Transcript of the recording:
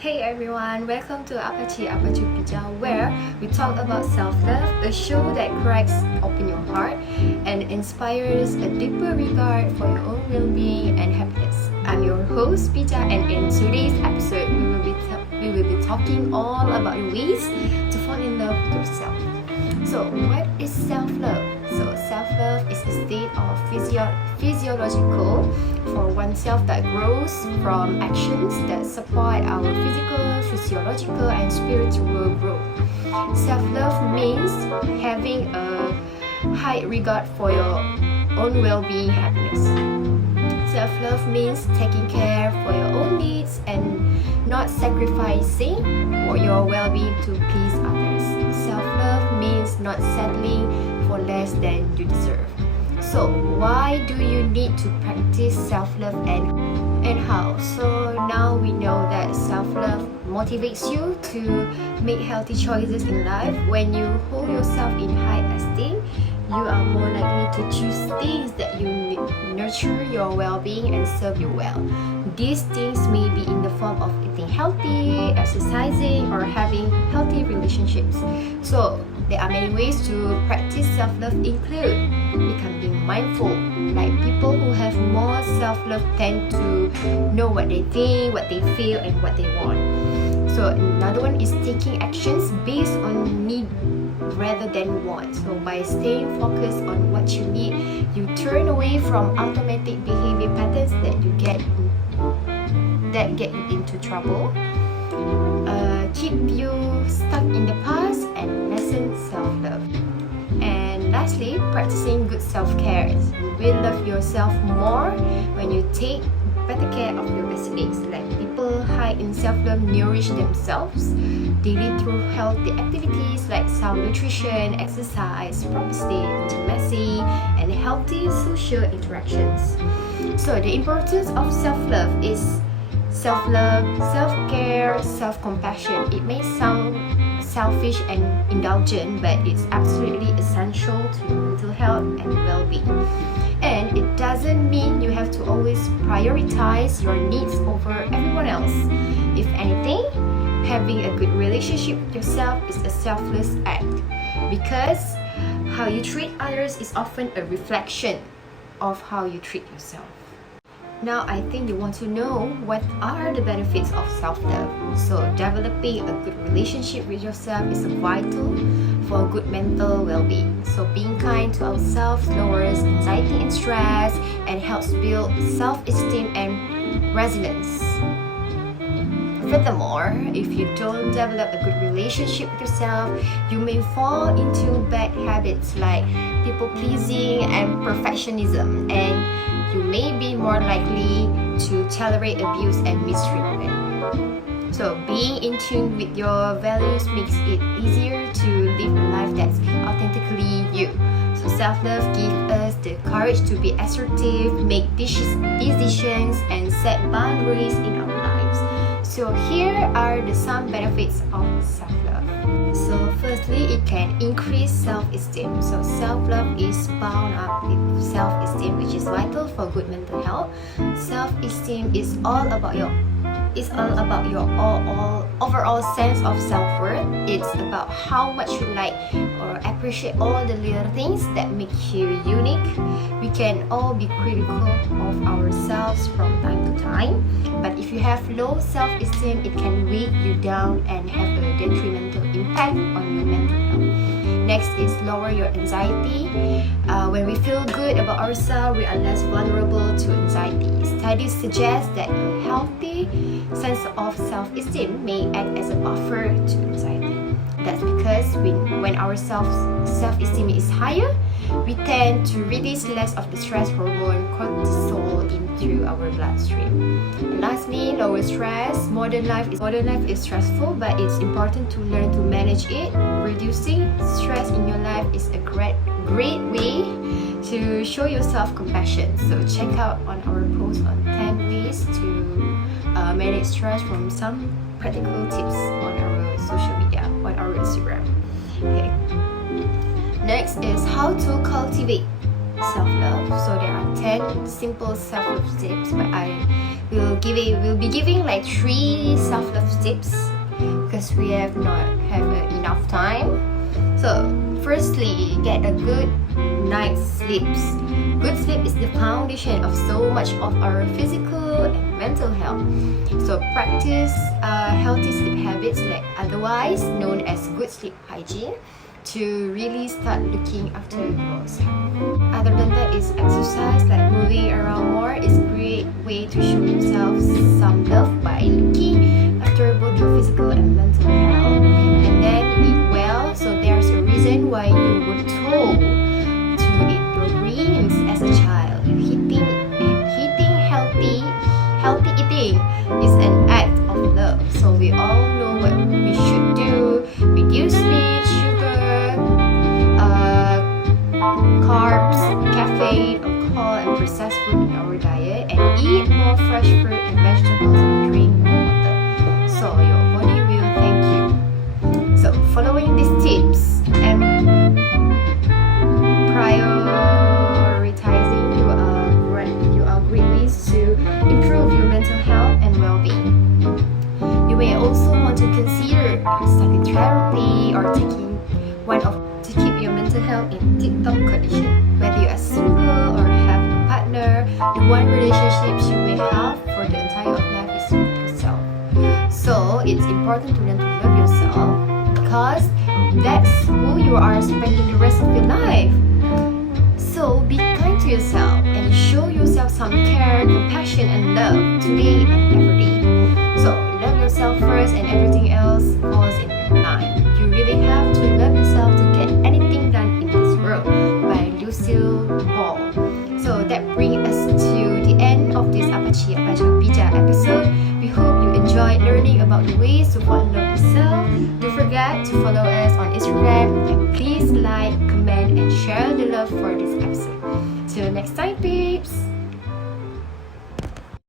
Hey everyone, welcome to Apache Pija, where we talk about self-love, a show that cracks open your heart and inspires a deeper regard for your own well-being and happiness. I'm your host Pija, and in today's episode, we will be talking all about the ways to fall in love with yourself. So, what is self-love? So, self-love is a state of physiological for oneself that grows from actions that support our physical, physiological, and spiritual growth. Self-love means having a high regard for your own well-being and happiness. Self-love means taking care for your own needs and not sacrificing for your well-being to please others. Self-love means not settling for less than you deserve. So, why do you need to practice self-love and how? So, now we know that self-love motivates you to make healthy choices in life. When you hold yourself in high esteem, you are more likely to choose things that you nurture your well-being and serve you well. These things may be in the form of eating healthy, exercising, or having healthy relationships. So, there are many ways to practice self-love include becoming mindful. Like people who have more self-love tend to know what they think, what they feel, and what they want. So another one is taking actions based on need rather than want. So by staying focused on what you need, you turn away from automatic behavior patterns that get you into trouble. Keep you stuck in the past and lessen self-love. And lastly, practicing good self-care. You will love yourself more when you take better care of your basics. Like people high in self-love nourish themselves daily through healthy activities like sound nutrition, exercise, proper sleep, intimacy, and healthy social interactions. So the importance of self-love is self-love, self-care, self-compassion. It may sound selfish and indulgent, but it's absolutely essential to your mental health and well-being. And it doesn't mean you have to always prioritize your needs over everyone else. If anything, having a good relationship with yourself is a selfless act, because how you treat others is often a reflection of how you treat yourself. Now, I think you want to know what are the benefits of self-love. So, developing a good relationship with yourself is vital for good mental well-being. So, being kind to ourselves lowers anxiety and stress and helps build self-esteem and resilience. Furthermore, if you don't develop a good relationship with yourself, you may fall into bad habits like people-pleasing and perfectionism, and you may be more likely to tolerate abuse and mistreatment. So, being in tune with your values makes it easier to live a life that's authentically you. So, self-love gives us the courage to be assertive, make decisions, and set boundaries in our lives. So, here are some benefits of self-love. So, firstly, it can increase self-esteem. So, self-love is bound up with self-esteem, which is vital for good mental health. Self-esteem is all about your overall sense of self-worth. It's about how much you like or appreciate all the little things that make you unique. We can all be critical of ourselves from time to time, but if you have low self-esteem, it can weigh you down and have a detrimental impact on your mental health. Next is lower your anxiety. When we feel good about ourselves, we are less vulnerable to anxiety. Studies suggest that a healthy sense of self-esteem may act as a buffer to anxiety. That's because when our self-esteem is higher, we tend to release less of the stress hormone cortisol into our bloodstream. And lastly, lower stress. Modern life is stressful, but it's important to learn to manage it. Reducing stress in your life is a great way to show yourself compassion. So check out on our post on 10 ways to manage stress from some practical tips on our social media, on our Instagram. Okay. Next is how to cultivate self-love. So there are 10 simple self-love tips, but I will be giving like 3 self-love tips because we have not have enough time. So firstly, get a good night's sleep. Good sleep is the foundation of so much of our physical and mental health. So practice healthy sleep habits, like otherwise known as good sleep hygiene, to really start looking after yourself. Other than that is exercise, like moving around more is a great way to show yourself some love by looking after both your physical and mental health. And then eat well. So there's a reason why you were told to eat your greens as a child. Eating healthy eating is an act of love. So we all know what we should do: reduce meat, sugar, carbs, caffeine, alcohol, and processed food in our diet, and eat more fresh fruit and vegetables and drink more water. So your body will thank you. So following these tips and prioritizing you are great ways to improve your mental health and well-being. You may also want to consider starting therapy or taking one of to keep your mental health in tip-top condition. Whether you are single or have a partner, the one relationship you may have for the entire of life is with yourself. So it's important to learn to love yourself, because that's who you are spending the rest of your life. So be kind to yourself and show yourself some care, compassion, and love today and every day. So love yourself first, and everything else falls in line. You really have to love yourself to get anything done in this world, by Lucille Ball. So that brings us to the end of this Apache Bija episode. We hope you enjoyed learning about the ways to fall in love with yourself. Don't forget to follow us on Instagram, and please like, comment, and share the love for this episode. Till next time, peeps!